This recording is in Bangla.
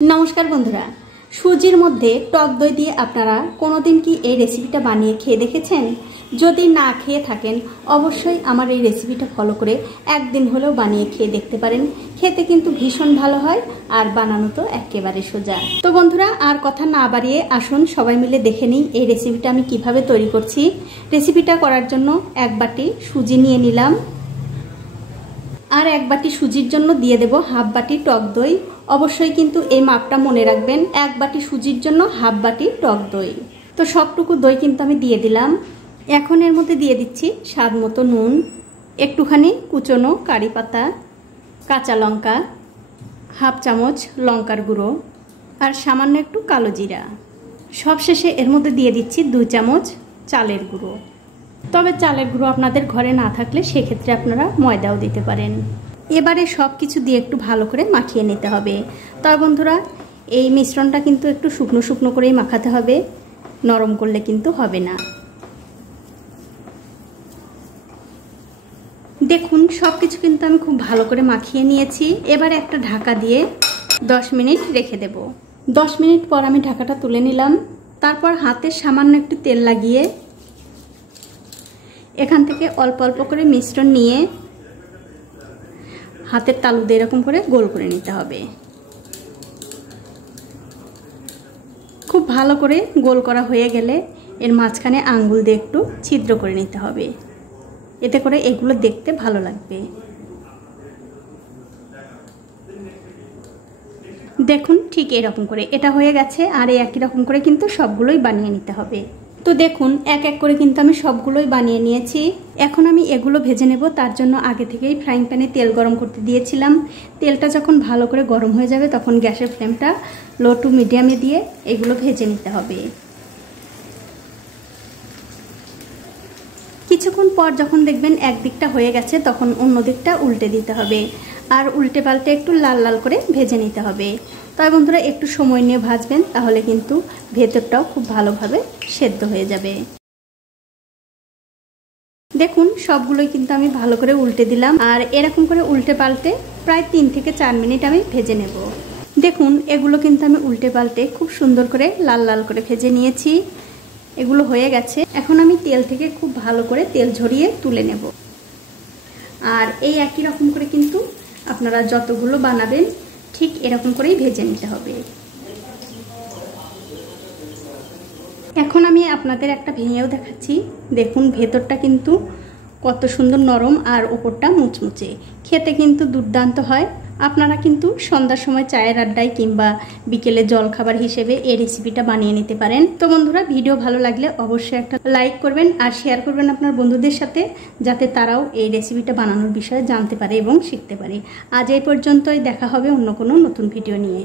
नमस्कार बंधुरा सूजिर मध्य टक दई दिए आपनारा कोनोदिन कि এই রেসিপিটা বানিয়ে খেয়ে দেখেছেন? যদি না খেয়ে থাকেন অবশ্যই আমার এই রেসিপিটা ফলো করে একদিন হলেও বানিয়ে খেয়ে দেখতে পারেন। খেতে কিন্তু ভীষণ ভালো হয় আর বানানো তো একেবারে সোজা। তো বন্ধুরা আর কথা না বাড়িয়ে আসুন সবাই মিলে দেখে নিই এই রেসিপিটা আমি কিভাবে তৈরি করছি। রেসিপিটা করার জন্য এক বাটি সুজি নিয়ে নিলাম আর এক বাটি সুজির জন্য দিয়ে দেব হাফ বাটি টক দই। অবশ্যই কিন্তু এই মাপটা মনে রাখবেন, এক বাটি সুজির জন্য হাফ বাটি টক দই। তো সবটুকু দই কিন্তু আমি দিয়ে দিলাম। এখন এর মধ্যে দিয়ে দিচ্ছি স্বাদ মতো নুন, একটুখানি কুচনো কারি পাতা, কাঁচা লঙ্কা, হাফ চামচ লঙ্কার গুঁড়ো আর সামান্য একটু কালো জিরা। সবশেষে এর মধ্যে দিয়ে দিচ্ছি 2 চামচ চালের গুঁড়ো। তবে চালের গুঁড়ো আপনাদের ঘরে না থাকলে সেক্ষেত্রে আপনারা ময়দাও দিতে পারেন। এবারে সব কিছু দিয়ে একটু ভালো করে মাখিয়ে নিতে হবে। তবে বন্ধুরা এই মিশ্রণটা কিন্তু একটু শুকনো শুকনো করেই মাখাতে হবে, নরম করলে কিন্তু হবে না। দেখুন সব কিছু কিন্তু আমি খুব ভালো করে মাখিয়ে নিয়েছি। এবারে একটা ঢাকা দিয়ে 10 মিনিট রেখে দেব। 10 মিনিট পর আমি ঢাকাটা তুলে নিলাম। তারপর হাতে সামান্য একটু তেল লাগিয়ে এখান থেকে অল্প অল্প করে মিশ্রণ নিয়ে হাতের তালু দিয়ে এরকম করে গোল করে নিতে হবে। খুব ভালো করে গোল করা হয়ে গেলে এর মাঝখানে আঙ্গুল দিয়ে একটু ছিদ্র করে নিতে হবে, এতে করে এগুলো দেখতে ভালো লাগবে। দেখুন ঠিক এরকম করে এটা হয়ে গেছে। আর এই একই রকম করে কিন্তু সবগুলোই বানিয়ে নিতে হবে। তো দেখুন এক এক করে কিন্তু আমি সবগুলোই বানিয়ে নিয়েছি। এখন আমি এগুলো ভেজে নেব। তার জন্য আগে থেকেই ফ্রাইং প্যানে তেল গরম করতে দিয়েছিলাম। তেলটা যখন ভালো করে গরম হয়ে যাবে তখন গ্যাসের ফ্লেমটা লো টু মিডিয়ামে দিয়ে এগুলো ভেজে নিতে হবে। কিছুক্ষণ পর যখন দেখবেন এক দিকটা হয়ে গেছে তখন অন্য দিকটা উল্টে দিতে হবে আর উল্টে পাল্টে একটু লাল লাল করে ভেজে নিতে হবে। তবে বন্ধুরা একটু সময় নিয়ে ভাজবেন, তাহলে কিন্তু ভেতরটাও খুব ভালোভাবে সেদ্ধ হয়ে যাবে। দেখুন সবগুলোই কিন্তু আমি ভালো করে উল্টে দিলাম আর এরকম করে উল্টে পাল্টে প্রায় 3 থেকে 4 মিনিট আমি ভেজে নেব। দেখুন এগুলো কিন্তু আমি উল্টে পাল্টে খুব সুন্দর করে লাল লাল করে ভেজে নিয়েছি। এগুলো হয়ে গেছে। এখন আমি তেল থেকে খুব ভালো করে তেল ঝরিয়ে তুলে নেব। আর এই একই রকম করে কিন্তু আপনারা যতগুলো বানাবেন ঠিক এরকম করেই ভেজে নিতে হবে। এখন আমি আপনাদের একটা ভেঙেও দেখাচ্ছি। দেখুন ভেতরটা কিন্তু কত সুন্দর নরম আর ওপরটা মুচমুচে, খেতে কিন্তু দুর্দান্ত হয়। আপনারা কিন্তু সন্ধ্যার সময় চায়ের আড্ডায় কিংবা বিকেলে জলখাবার হিসেবে এই রেসিপিটা বানিয়ে নিতে পারেন। তো বন্ধুরা ভিডিও ভালো লাগলে অবশ্যই একটা লাইক করবেন আর শেয়ার করবেন আপনার বন্ধুদের সাথে, যাতে তারাও এই রেসিপিটা বানানোর বিষয়ে জানতে পারে এবং শিখতে পারে। আজ এই পর্যন্তই, দেখা হবে অন্য কোনো নতুন ভিডিও নিয়ে।